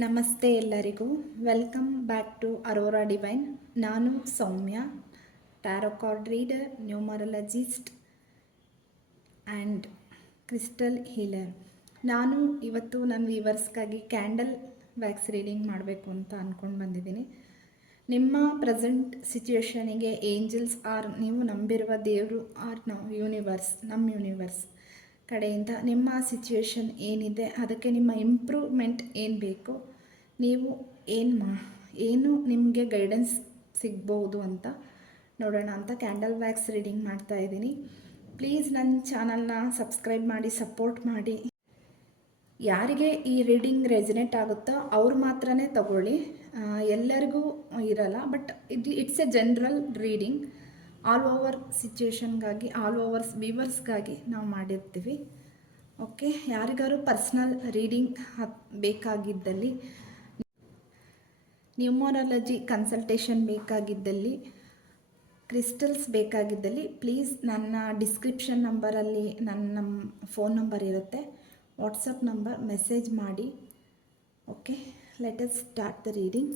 ನಮಸ್ತೆ ಎಲ್ಲರಿಗೂ. Welcome back to Aurora Divine. ನಾನು Soumya, tarot card reader, numerologist and crystal healer. ನಾನು ಇವತ್ತು ನನ್ನ ವ್ಯೂವರ್ಸ್ಗಾಗಿ ಕ್ಯಾಂಡಲ್ ವ್ಯಾಕ್ಸ್ ರೀಡಿಂಗ್ ಮಾಡಬೇಕು ಅಂತ ಅಂದ್ಕೊಂಡು ಬಂದಿದ್ದೀನಿ. ನಿಮ್ಮ ಪ್ರೆಸೆಂಟ್ ಸಿಚುವೇಶನಿಗೆ ಏಂಜಲ್ಸ್ ಆರ್ ನೀವು ನಂಬಿರುವ ದೇವರು ಆರ್ ನಮ್ಮ ಯೂನಿವರ್ಸ್ ಕಡೆಯಿಂದ ನಿಮ್ಮ ಸಿಚುವೇಶನ್ ಏನಿದೆ, ಅದಕ್ಕೆ ನಿಮ್ಮ ಇಂಪ್ರೂವ್ಮೆಂಟ್ ಏನು ಬೇಕು, ನೀವು ಏನು ನಿಮಗೆ ಗೈಡೆನ್ಸ್ ಸಿಗ್ಬೋದು ಅಂತ ನೋಡೋಣ ಅಂತ ಕ್ಯಾಂಡಲ್ ವ್ಯಾಕ್ಸ್ ರೀಡಿಂಗ್ ಮಾಡ್ತಾ ಇದ್ದೀನಿ. ಪ್ಲೀಸ್ ನನ್ನ ಚಾನಲ್ನ ಸಬ್ಸ್ಕ್ರೈಬ್ ಮಾಡಿ, ಸಪೋರ್ಟ್ ಮಾಡಿ. ಯಾರಿಗೆ ಈ ರೀಡಿಂಗ್ ರೆಸಿನೇಟ್ ಆಗುತ್ತೋ ಅವ್ರು ಮಾತ್ರನೇ ತಗೊಳ್ಳಿ, ಎಲ್ಲರಿಗೂ ಇರಲ್ಲ. But it's a general reading, all over ಸಿಚುವೇಶನ್ಗಾಗಿ, ಆಲ್ ಓವರ್ ವ್ಯೂವರ್ಸ್ಗಾಗಿ ನಾವು ಮಾಡಿರ್ತೀವಿ. ಓಕೆ, ಯಾರಿಗಾರು ಪರ್ಸ್ನಲ್ ರೀಡಿಂಗ್ ಬೇಕಾಗಿದ್ದಲ್ಲಿ, ನ್ಯೂಮರಾಲಜಿ ಕನ್ಸಲ್ಟೇಷನ್ ಬೇಕಾಗಿದ್ದಲ್ಲಿ, ಕ್ರಿಸ್ಟಲ್ಸ್ ಬೇಕಾಗಿದ್ದಲ್ಲಿ ಪ್ಲೀಸ್ ನನ್ನ ಡಿಸ್ಕ್ರಿಪ್ಷನ್ ನಂಬರಲ್ಲಿ ನಮ್ಮ ಫೋನ್ ನಂಬರ್ ಇರುತ್ತೆ, ವಾಟ್ಸಪ್ ನಂಬರ್ ಮೆಸೇಜ್ ಮಾಡಿ. Okay, let us start the reading.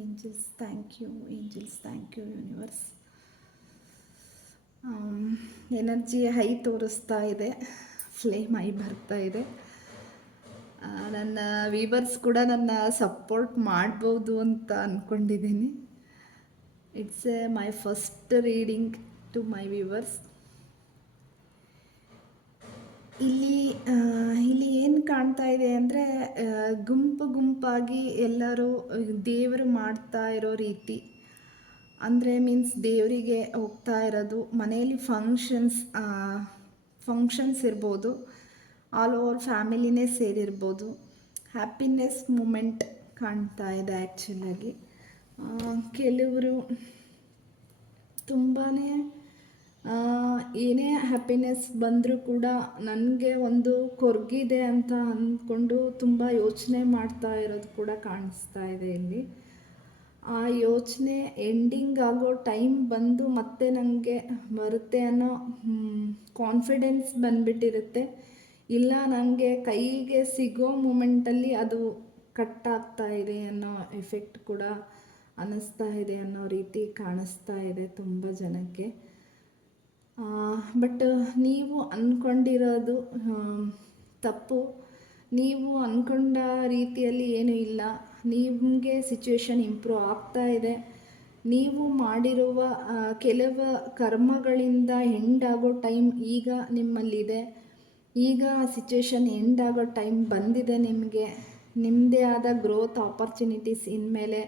Angels thank you, angels thank you, universe. Energy high ತೋರಿಸ್ತಾ ಇದೆ, ಫ್ಲೇಮ್ ಹೈ ಬರ್ತಾ ಇದೆ. ನನ್ನ ವೀವರ್ಸ್ ಕೂಡ ನನ್ನ ಸಪೋರ್ಟ್ ಮಾಡ್ಬೋದು ಅಂತ ಅಂದ್ಕೊಂಡಿದ್ದೀನಿ. It's my first reading to my viewers. ಇಲ್ಲಿ ಏನು ಕಾಣ್ತಾ ಇದೆ ಅಂದರೆ, ಗುಂಪಾಗಿ ಎಲ್ಲರೂ ದೇವರು ಮಾಡ್ತಾ ಇರೋ ರೀತಿ, ಅಂದರೆ ಮೀನ್ಸ್ ದೇವರಿಗೆ ಹೋಗ್ತಾ ಇರೋದು, ಮನೆಯಲ್ಲಿ ಫಂಕ್ಷನ್ಸ್ ಇರ್ಬೋದು, ಆಲ್ ಓವರ್ ಫ್ಯಾಮಿಲಿನೇ ಸೇರಿರ್ಬೋದು. ಹ್ಯಾಪಿನೆಸ್ ಮೂಮೆಂಟ್ ಕಾಣ್ತಾ ಇದೆ ಆ್ಯಕ್ಚುಲಾಗಿ. ಕೆಲವರು ತುಂಬಾ ಏನೇ ಹ್ಯಾಪಿನೆಸ್ ಬಂದರೂ ಕೂಡ ನನಗೆ ಒಂದು ಕೊರಗಿದೆ ಅಂತ ಅಂದ್ಕೊಂಡು ತುಂಬ ಯೋಚನೆ ಮಾಡ್ತಾ ಇರೋದು ಕೂಡ ಕಾಣಿಸ್ತಾ ಇದೆ ಇಲ್ಲಿ. ಆ ಯೋಚನೆ ಎಂಡಿಂಗ್ ಆಗೋ ಟೈಮ್ ಬಂದು ಮತ್ತೆ ನನಗೆ ಬರುತ್ತೆ ಅನ್ನೋ ಕಾನ್ಫಿಡೆನ್ಸ್ ಬಂದ್ಬಿಟ್ಟಿರುತ್ತೆ. ಇಲ್ಲ, ನನಗೆ ಕೈಗೆ ಸಿಗೋ ಮೂಮೆಂಟಲ್ಲಿ ಅದು ಕಟ್ ಆಗ್ತಾ ಇದೆ ಅನ್ನೋ ಎಫೆಕ್ಟ್ ಕೂಡ ಅನ್ನಿಸ್ತಾ ಇದೆ ಅನ್ನೋ ರೀತಿ ಕಾಣಿಸ್ತಾ ಇದೆ ತುಂಬ ಜನಕ್ಕೆ. ಬಟ್ ನೀವು ಅಂದ್ಕೊಂಡಿರೋದು ತಪ್ಪು. ನೀವು ಅಂದ್ಕೊಂಡ ರೀತಿಯಲ್ಲಿ ಏನೂ ಇಲ್ಲ. ನಿಮಗೆ ಸಿಚುವೇಶನ್ ಇಂಪ್ರೂವ್ ಆಗ್ತಾ ಇದೆ. ನೀವು ಮಾಡಿರುವ ಕೆಲವು ಕರ್ಮಗಳಿಂದ ಎಂಡ್ ಆಗೋ ಟೈಮ್ ಈಗ ನಿಮ್ಮಲ್ಲಿದೆ. ಈಗ ಸಿಚುವೇಶನ್ ಎಂಡ್ ಆಗೋ ಟೈಮ್ ಬಂದಿದೆ. ನಿಮ್ಮದೇ ಆದ ಗ್ರೋತ್ ಆಪರ್ಚುನಿಟೀಸ್ ಇನ್ಮೇಲೆ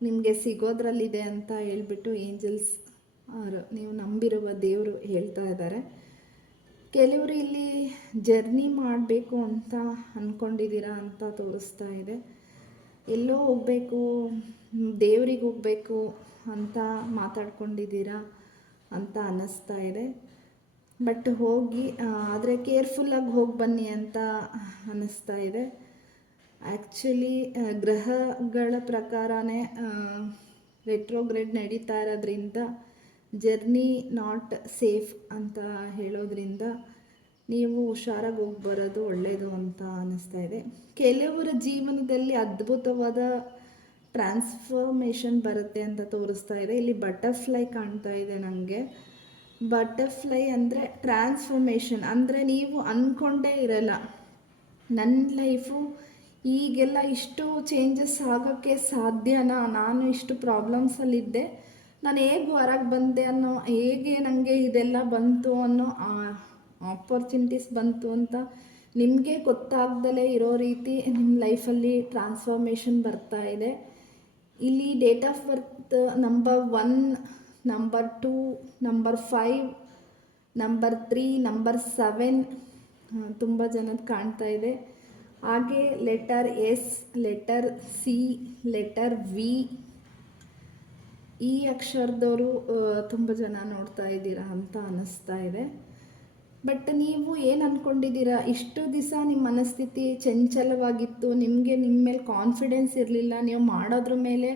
ನಿಮಗೆ ಸಿಗೋದ್ರಲ್ಲಿದೆ ಅಂತ ಹೇಳ್ಬಿಟ್ಟು ಏಂಜಲ್ಸ್ ನೀವು ನಂಬಿರುವ ದೇವರು ಹೇಳ್ತಾ ಇದ್ದಾರೆ. ಕೆಲವರು ಇಲ್ಲಿ ಜರ್ನಿ ಮಾಡಬೇಕು ಅಂತ ಅಂದ್ಕೊಂಡಿದ್ದೀರಾ ಅಂತ ತೋರಿಸ್ತಾ ಇದೆ. ಎಲ್ಲೋ ಹೋಗಬೇಕು, ದೇವ್ರಿಗೆ ಹೋಗಬೇಕು ಅಂತ ಮಾತಾಡ್ಕೊಂಡಿದ್ದೀರಾ ಅಂತ ಅನ್ನಿಸ್ತಾ ಇದೆ. ಬಟ್ ಹೋಗಿ, ಆದರೆ ಕೇರ್ಫುಲ್ಲಾಗಿ ಹೋಗಿ ಬನ್ನಿ ಅಂತ ಅನ್ನಿಸ್ತಾ ಇದೆ. ಆ್ಯಕ್ಚುಲಿ ಗ್ರಹಗಳ ಪ್ರಕಾರನೇ ರೆಟ್ರೋಗ್ರೇಡ್ ನಡೀತಾ ಇರೋದ್ರಿಂದ ಜರ್ನಿ ನಾಟ್ ಸೇಫ್ ಅಂತ ಹೇಳೋದ್ರಿಂದ ನೀವು ಹುಷಾರಾಗಿ ಹೋಗಿ ಬರೋದು ಒಳ್ಳೆಯದು ಅಂತ ಅನ್ನಿಸ್ತಾ ಇದೆ. ಕೆಲವರ ಜೀವನದಲ್ಲಿ ಅದ್ಭುತವಾದ ಟ್ರಾನ್ಸ್ಫಾರ್ಮೇಷನ್ ಬರುತ್ತೆ ಅಂತ ತೋರಿಸ್ತಾ ಇದೆ. ಇಲ್ಲಿ ಬಟರ್ಫ್ಲೈ ಕಾಣ್ತಾ ಇದೆ ನನಗೆ. ಬಟರ್ಫ್ಲೈ ಅಂದರೆ ಟ್ರಾನ್ಸ್ಫಾರ್ಮೇಷನ್, ಅಂದರೆ ನೀವು ಅಂದ್ಕೊಂಡೇ ಇರಲ್ಲ ನನ್ನ ಲೈಫು ಈಗೆಲ್ಲ ಇಷ್ಟು ಚೇಂಜಸ್ ಆಗೋಕ್ಕೆ ಸಾಧ್ಯನಾ, ನಾನು ಇಷ್ಟು ಪ್ರಾಬ್ಲಮ್ಸಲ್ಲಿದ್ದೆ, ನಾನು ಹೇಗೆ ಹೊರಗೆ ಬಂದೆ ಅನ್ನೋ, ಹೇಗೆ ನನಗೆ ಇದೆಲ್ಲ ಬಂತು ಅನ್ನೋ ಆಪರ್ಚುನಿಟೀಸ್ ಬಂತು ಅಂತ ನಿಮಗೆ ಗೊತ್ತಾಗ್ದಲೇ ಇರೋ ರೀತಿ ನಿಮ್ಮ ಲೈಫಲ್ಲಿ ಟ್ರಾನ್ಸ್ಫಾರ್ಮೇಷನ್ ಬರ್ತಾ ಇದೆ. ಇಲ್ಲಿ date of birth number 1, number 2, number 5, number 3, number 7 ತುಂಬ ಜನದ ಕಾಣ್ತಾ ಇದೆ. ಹಾಗೆ letter S, letter C, letter V, ಈ ಅಕ್ಷರದವರು ತುಂಬ ಜನ ನೋಡ್ತಾ ಇದ್ದೀರಾ ಅಂತ ಅನ್ನಿಸ್ತಾ ಇದೆ. ಬಟ್ ನೀವು ಏನು ಅಂದ್ಕೊಂಡಿದ್ದೀರಾ, ಇಷ್ಟು ದಿವಸ ನಿಮ್ಮ ಮನಸ್ಥಿತಿ ಚಂಚಲವಾಗಿತ್ತು, ನಿಮಗೆ ನಿಮ್ಮ ಮೇಲೆ ಕಾನ್ಫಿಡೆನ್ಸ್ ಇರಲಿಲ್ಲ, ನೀವು ಮಾಡೋದ್ರ ಮೇಲೆ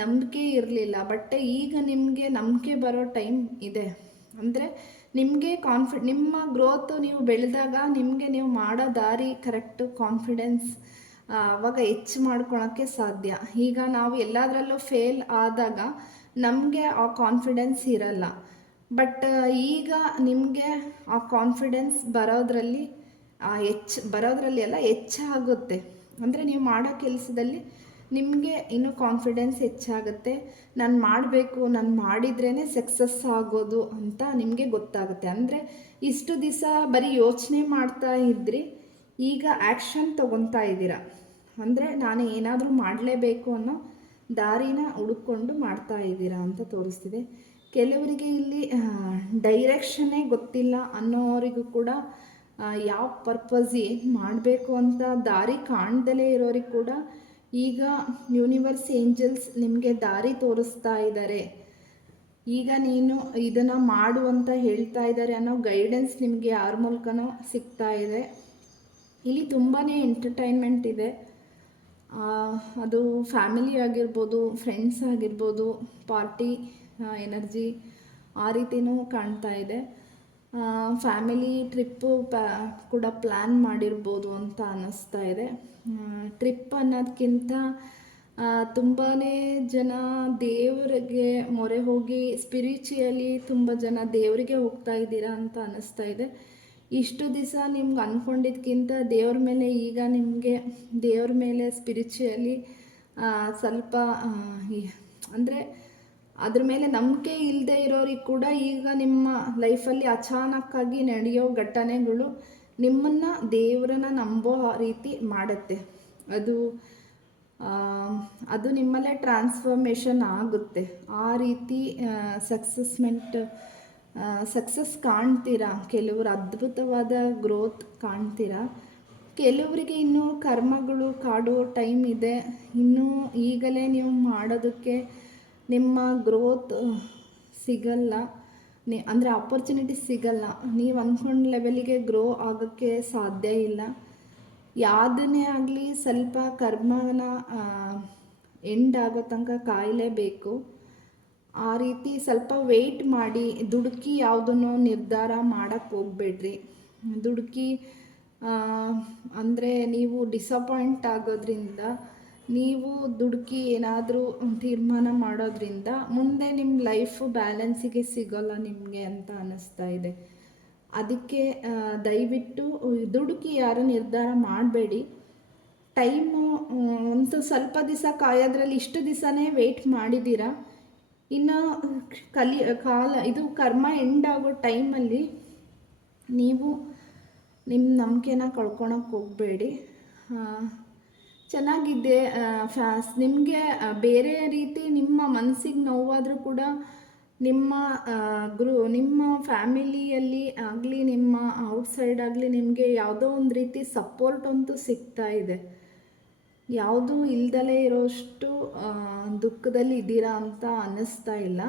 ನಂಬಿಕೆ ಇರಲಿಲ್ಲ. ಬಟ್ ಈಗ ನಿಮಗೆ ನಂಬಿಕೆ ಬರೋ ಟೈಮ್ ಇದೆ. ಅಂದರೆ ನಿಮಗೆ ನಿಮ್ಮ ಗ್ರೋತು ನೀವು ಬೆಳೆದಾಗ ನಿಮಗೆ ನೀವು ಮಾಡೋ ದಾರಿ ಕರೆಕ್ಟು, ಕಾನ್ಫಿಡೆನ್ಸ್ ಆವಾಗ ಹೆಚ್ಚು ಮಾಡ್ಕೊಳಕ್ಕೆ ಸಾಧ್ಯ. ಈಗ ನಾವು ಎಲ್ಲದರಲ್ಲೂ ಫೇಲ್ ಆದಾಗ ನಮಗೆ ಆ ಕಾನ್ಫಿಡೆನ್ಸ್ ಇರಲ್ಲ. ಬಟ್ ಈಗ ನಿಮಗೆ ಆ ಕಾನ್ಫಿಡೆನ್ಸ್ ಬರೋದ್ರಲ್ಲಿ ಅಲ್ಲ, ಹೆಚ್ಚಾಗುತ್ತೆ. ಅಂದರೆ ನೀವು ಮಾಡೋ ಕೆಲಸದಲ್ಲಿ ನಿಮಗೆ ಇನ್ನೂ ಕಾನ್ಫಿಡೆನ್ಸ್ ಹೆಚ್ಚಾಗುತ್ತೆ. ನಾನು ಮಾಡಬೇಕು, ನಾನು ಮಾಡಿದ್ರೇ ಸಕ್ಸಸ್ ಆಗೋದು ಅಂತ ನಿಮಗೆ ಗೊತ್ತಾಗುತ್ತೆ. ಅಂದರೆ ಇಷ್ಟು ದಿವಸ ಬರೀ ಯೋಚನೆ ಮಾಡ್ತಾ ಇದ್ರಿ, ಈಗ ಆ್ಯಕ್ಷನ್ ತೊಗೊತಾ ಇದ್ದೀರಾ. ಅಂದರೆ ನಾನು ಏನಾದರೂ ಮಾಡಲೇಬೇಕು ಅನ್ನೋ ದಾರಿನ ಹುಡುಕೊಂಡು ಮಾಡ್ತಾ ಇದ್ದೀರಾ ಅಂತ ತೋರಿಸ್ತಿದೆ. ಕೆಲವರಿಗೆ ಇಲ್ಲಿ ಡೈರೆಕ್ಷನ್ನೇ ಗೊತ್ತಿಲ್ಲ ಅನ್ನೋರಿಗೂ ಕೂಡ ಯಾವ ಪರ್ಪಸ್ ಏನು ಮಾಡಬೇಕು ಅಂತ ದಾರಿ ಕಾಣ್ದಲೇ ಇರೋರಿಗೆ ಕೂಡ ಈಗ ಯೂನಿವರ್ಸ್ ಏಂಜಲ್ಸ್ ನಿಮಗೆ ದಾರಿ ತೋರಿಸ್ತಾ ಇದ್ದಾರೆ. ಈಗ ನೀನು ಇದನ್ನು ಮಾಡು ಅಂತ ಹೇಳ್ತಾ ಇದ್ದಾರೆ ಅನ್ನೋ ಗೈಡೆನ್ಸ್ ನಿಮಗೆ ಯಾರ ಮೂಲಕನೋ ಸಿಗ್ತಾ ಇದೆ. ಇಲ್ಲಿ ತುಂಬಾ ಎಂಟರ್ಟೈನ್ಮೆಂಟ್ ಇದೆ. ಅದು ಫ್ಯಾಮಿಲಿ ಆಗಿರ್ಬೋದು, ಫ್ರೆಂಡ್ಸ್ ಆಗಿರ್ಬೋದು, ಪಾರ್ಟಿ ಎನರ್ಜಿ ಆ ರೀತಿಯೂ ಕಾಣ್ತಾ ಇದೆ. ಫ್ಯಾಮಿಲಿ ಟ್ರಿಪ್ಪು ಕೂಡ ಪ್ಲ್ಯಾನ್ ಮಾಡಿರ್ಬೋದು ಅಂತ ಅನ್ನಿಸ್ತಾ ಇದೆ. ಟ್ರಿಪ್ ಅನ್ನೋದಕ್ಕಿಂತ ತುಂಬಾ ಜನ ದೇವರಿಗೆ ಮೊರೆ ಹೋಗಿ ಸ್ಪಿರಿಚುಯಲಿ ತುಂಬ ಜನ ದೇವರಿಗೆ ಹೋಗ್ತಾ ಇದ್ದೀರಾ ಅಂತ ಅನ್ನಿಸ್ತಾ ಇದೆ. ಇಷ್ಟು ದಿವಸ ನಿಮ್ಗೆ ಅಂದ್ಕೊಂಡಿದ್ದಕ್ಕಿಂತ ದೇವ್ರ ಮೇಲೆ ಈಗ ನಿಮಗೆ ದೇವ್ರ ಮೇಲೆ ಸ್ಪಿರಿಚುಯಲಿ ಸ್ವಲ್ಪ ಅಂದರೆ ಅದ್ರ ಮೇಲೆ ನಂಬಿಕೆ ಇಲ್ಲದೆ ಇರೋರಿಗೆ ಕೂಡ ಈಗ ನಿಮ್ಮ ಲೈಫಲ್ಲಿ ಅಚಾನಕ್ಕಾಗಿ ನಡೆಯೋ ಘಟನೆಗಳು ನಿಮ್ಮನ್ನು ದೇವರನ್ನ ನಂಬೋ ರೀತಿ ಮಾಡುತ್ತೆ. ಅದು ನಿಮ್ಮಲ್ಲೇ ಟ್ರಾನ್ಸ್ಫಾರ್ಮೇಷನ್ ಆಗುತ್ತೆ. ಆ ರೀತಿ ಸಕ್ಸಸ್ ಕಾಣ್ತೀರಾ. ಕೆಲವರು ಅದ್ಭುತವಾದ ಗ್ರೋತ್ ಕಾಣ್ತೀರಾ. ಕೆಲವರಿಗೆ ಇನ್ನೂ ಕರ್ಮಗಳು ಕಾಡೋ ಟೈಮ್ ಇದೆ. ಇನ್ನೂ ಈಗಲೇ ನೀವು ಮಾಡೋದಕ್ಕೆ ನಿಮ್ಮ ಗ್ರೋತ್ ಸಿಗಲ್ಲ, ಅಂದರೆ ಆಪರ್ಚುನಿಟಿ ಸಿಗಲ್ಲ. ನೀವು ಅಂದ್ಕೊಂಡ ಲೆವೆಲಿಗೆ ಗ್ರೋ ಆಗೋಕ್ಕೆ ಸಾಧ್ಯ ಇಲ್ಲ. ಯಾವುದನ್ನೇ ಆಗಲಿ ಸ್ವಲ್ಪ ಕರ್ಮನ ಎಂಡ್ ಆಗೋ ತನಕ ಕಾಯಲೇಬೇಕು. ಆ ರೀತಿ ಸ್ವಲ್ಪ ವೆಯ್ಟ್ ಮಾಡಿ, ದುಡುಕಿ ಯಾವುದನ್ನು ನಿರ್ಧಾರ ಮಾಡೋಕ್ಕೆ ಹೋಗಬೇಡ್ರಿ. ದುಡುಕಿ ಅಂದರೆ ನೀವು ಡಿಸಪಾಯಿಂಟ್ ಆಗೋದ್ರಿಂದ, ನೀವು ದುಡುಕಿ ಏನಾದರೂ ತೀರ್ಮಾನ ಮಾಡೋದ್ರಿಂದ ಮುಂದೆ ನಿಮ್ಮ ಲೈಫು ಬ್ಯಾಲೆನ್ಸಿಗೆ ಸಿಗೋಲ್ಲ ನಿಮಗೆ ಅಂತ ಅನ್ನಿಸ್ತಾ ಇದೆ. ಅದಕ್ಕೆ ದಯವಿಟ್ಟು ದುಡುಕಿ ಯಾರು ನಿರ್ಧಾರ ಮಾಡಬೇಡಿ. ಟೈಮು ಒಂದು ಸ್ವಲ್ಪ ದಿವಸ ಕಾಯೋದ್ರಲ್ಲಿ ಇಷ್ಟು ದಿವಸನೇ ವೆಯ್ಟ್ ಮಾಡಿದ್ದೀರಾ. ಇನ್ನು ಇದು ಕರ್ಮ ಎಂಡ್ ಆಗೋ ಟೈಮಲ್ಲಿ ನೀವು ನಿಮ್ಮ ನಂಬಿಕೆನ ಕಳ್ಕೊಳಕ್ಕೆ ಹೋಗಬೇಡಿ. ಚೆನ್ನಾಗಿದೆ. ನಿಮಗೆ ಬೇರೆ ರೀತಿ ನಿಮ್ಮ ಮನಸ್ಸಿಗೆ ನೋವಾದರೂ ಕೂಡ ನಿಮ್ಮ ಫ್ಯಾಮಿಲಿಯಲ್ಲಿ ಆಗಲಿ, ನಿಮ್ಮ ಔಟ್ಸೈಡ್ ಆಗಲಿ, ನಿಮಗೆ ಯಾವುದೋ ಒಂದು ರೀತಿ ಸಪೋರ್ಟ್ ಅಂತೂ ಸಿಗ್ತಾ ಇದೆ. ಯಾವುದೂ ಇಲ್ದಲೇ ಇರೋಷ್ಟು ದುಃಖದಲ್ಲಿ ಇದ್ದೀರಾ ಅಂತ ಅನ್ನಿಸ್ತಾ ಇಲ್ಲ.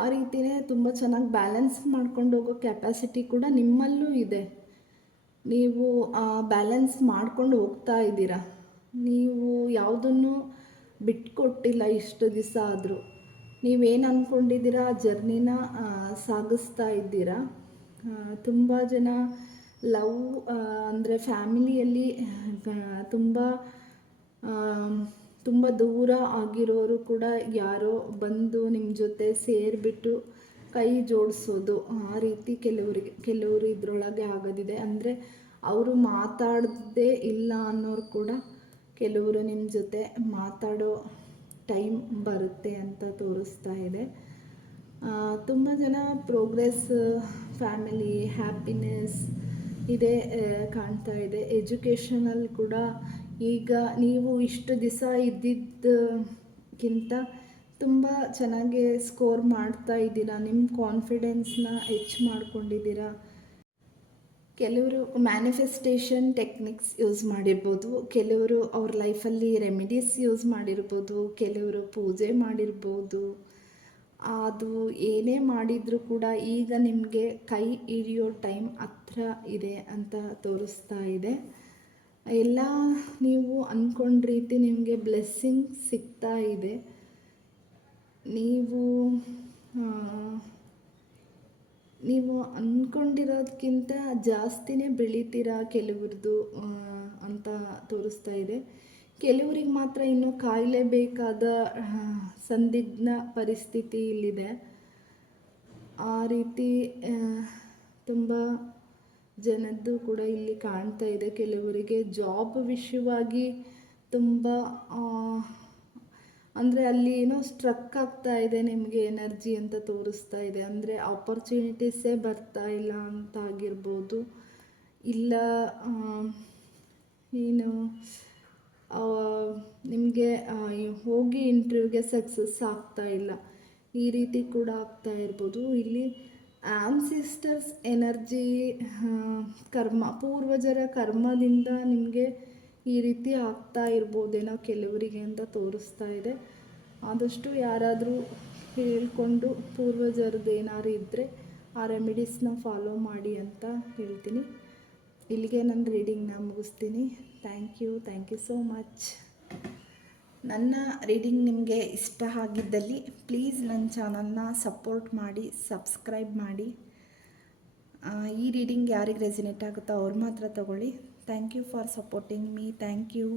ಆ ರೀತಿಯೇ ತುಂಬ ಚೆನ್ನಾಗಿ ಬ್ಯಾಲೆನ್ಸ್ ಮಾಡ್ಕೊಂಡು ಹೋಗೋ ಕೆಪಾಸಿಟಿ ಕೂಡ ನಿಮ್ಮಲ್ಲೂ ಇದೆ. ನೀವು ಬ್ಯಾಲೆನ್ಸ್ ಮಾಡ್ಕೊಂಡು ಹೋಗ್ತಾ ಇದ್ದೀರಾ. ನೀವು ಯಾವುದನ್ನು ಬಿಟ್ಕೊಟ್ಟಿಲ್ಲ. ಇಷ್ಟು ದಿವಸ ಆದರೂ ನೀವೇನು ಅಂದ್ಕೊಂಡಿದ್ದೀರಾ ಆ ಜರ್ನಿನ ಸಾಗಿಸ್ತಾ ಇದ್ದೀರಾ. ತುಂಬ ಜನ ಲವ್ ಅಂದರೆ ಫ್ಯಾಮಿಲಿಯಲ್ಲಿ ತುಂಬ ದೂರ ಆಗಿರೋರು ಕೂಡ ಯಾರೋ ಬಂದು ನಿಮ್ಮ ಜೊತೆ ಸೇರಿಬಿಟ್ಟು ಕೈ ಜೋಡಿಸೋದು, ಆ ರೀತಿ ಕೆಲವರು ಇದರೊಳಗೆ ಆಗೋದಿದೆ. ಅಂದರೆ ಅವರು ಮಾತಾಡದೇ ಇಲ್ಲ ಅನ್ನೋರು ಕೂಡ ಕೆಲವರು ನಿಮ್ಮ ಜೊತೆ ಮಾತಾಡೋ ಟೈಮ್ ಬರುತ್ತೆ ಅಂತ ತೋರಿಸ್ತಾ ಇದೆ. ತುಂಬ ಜನ ಪ್ರೋಗ್ರೆಸ್, ಫ್ಯಾಮಿಲಿ, ಹ್ಯಾಪಿನೆಸ್ ಇದೇ ಕಾಣ್ತಾ ಇದೆ. ಎಜುಕೇಷನಲ್ಲಿ ಕೂಡ ಈಗ ನೀವು ಇಷ್ಟು ದಿವಸ ಇದ್ದಿದ್ದಕ್ಕಿಂತ ತುಂಬ ಚೆನ್ನಾಗಿ ಸ್ಕೋರ್ ಮಾಡ್ತಾ ಇದ್ದೀರಾ. ನಿಮ್ಮ ಕಾನ್ಫಿಡೆನ್ಸ್ನ ಹೆಚ್ಚು ಮಾಡ್ಕೊಂಡಿದ್ದೀರಾ. ಕೆಲವರು ಮ್ಯಾನಿಫೆಸ್ಟೇಷನ್ ಟೆಕ್ನಿಕ್ಸ್ ಯೂಸ್ ಮಾಡಿರ್ಬೋದು, ಕೆಲವರು ಅವ್ರ ಲೈಫಲ್ಲಿ ರೆಮಿಡೀಸ್ ಯೂಸ್ ಮಾಡಿರ್ಬೋದು, ಕೆಲವರು ಪೂಜೆ ಮಾಡಿರ್ಬೋದು. ಅದು ಏನೇ ಮಾಡಿದರೂ ಕೂಡ ಈಗ ನಿಮಗೆ ಕೈ ಹಿಡಿಯೋ ಟೈಮ್ ಹತ್ರ ಇದೆ ಅಂತ ತೋರಿಸ್ತಾ ಇದೆ. ಎಲ್ಲ ನೀವು ಅಂದ್ಕೊಂಡ ರೀತಿ ನಿಮಗೆ ಬ್ಲೆಸ್ಸಿಂಗ್ ಸಿಗ್ತಾ ಇದೆ. ನೀವು ನೀವು ಅಂದ್ಕೊಂಡಿರೋದಕ್ಕಿಂತ ಜಾಸ್ತಿನೇ ಬೆಳಿತೀರಾ ಕೆಲವ್ರದ್ದು ಅಂತ ತೋರಿಸ್ತಾ ಇದೆ. ಕೆಲವ್ರಿಗೆ ಮಾತ್ರ ಇನ್ನೂ ಕಾಯಲೇಬೇಕಾದ ಸಂದಿಗ್ಧ ಪರಿಸ್ಥಿತಿ ಇಲ್ಲಿದೆ. ಆ ರೀತಿ ತುಂಬ ಜನದ್ದು ಕೂಡ ಇಲ್ಲಿ ಕಾಣ್ತಾ ಇದೆ. ಕೆಲವರಿಗೆ ಜಾಬ್ ವಿಷಯವಾಗಿ ತುಂಬ ಅಂದರೆ ಅಲ್ಲಿ ಏನೋ ಸ್ಟ್ರಕ್ ಆಗ್ತಾ ಇದೆ ನಿಮಗೆ ಎನರ್ಜಿ ಅಂತ ತೋರಿಸ್ತಾ ಇದೆ. ಅಂದರೆ ಆಪರ್ಚುನಿಟೀಸೇ ಬರ್ತಾ ಇಲ್ಲ ಅಂತ ಆಗಿರ್ಬೋದು, ಇಲ್ಲ ಏನು ನಿಮಗೆ ಹೋಗಿ ಇಂಟರ್ವ್ಯೂಗೆ ಸಕ್ಸಸ್ ಆಗ್ತಾ ಇಲ್ಲ, ಈ ರೀತಿ ಕೂಡ ಆಗ್ತಾ ಇರ್ಬೋದು. ಇಲ್ಲಿ ಆನ್ಸಿಸ್ಟರ್ಸ್ ಎನರ್ಜಿ, ಪೂರ್ವಜರ ಕರ್ಮದಿಂದ ನಿಮಗೆ ಈ ರೀತಿ ಆಗ್ತಾ ಇರ್ಬೋದೇನೋ ಕೆಲವರಿಗೆ ಅಂತ ತೋರಿಸ್ತಾ ಇದೆ. ಆದಷ್ಟು ಯಾರಾದರೂ ಹೇಳ್ಕೊಂಡು ಪೂರ್ವಜರದ್ದು ಏನಾದ್ರು ಇದ್ದರೆ ಆ ರೆಮಿಡೀಸ್ನ ಫಾಲೋ ಮಾಡಿ ಅಂತ ಹೇಳ್ತೀನಿ. ಇಲ್ಲಿಗೆ ನನ್ನ ರೀಡಿಂಗ್ನ ಮುಗಿಸ್ತೀನಿ. Thank you so much. ನನ್ನ ರೀಡಿಂಗ್ ನಿಮಗೆ ಇಷ್ಟ ಆಗಿದ್ದಲ್ಲಿ ಪ್ಲೀಸ್ ನನ್ನ ಚಾನಲ್ನ ಸಪೋರ್ಟ್ ಮಾಡಿ, ಸಬ್ಸ್ಕ್ರೈಬ್ ಮಾಡಿ. ಈ ರೀಡಿಂಗ್ ಯಾರಿಗೆ ರೆಸಿನೇಟ್ ಆಗುತ್ತೋ ಅವ್ರು ಮಾತ್ರ ತಗೊಳ್ಳಿ. Thank you for supporting me. Thank you.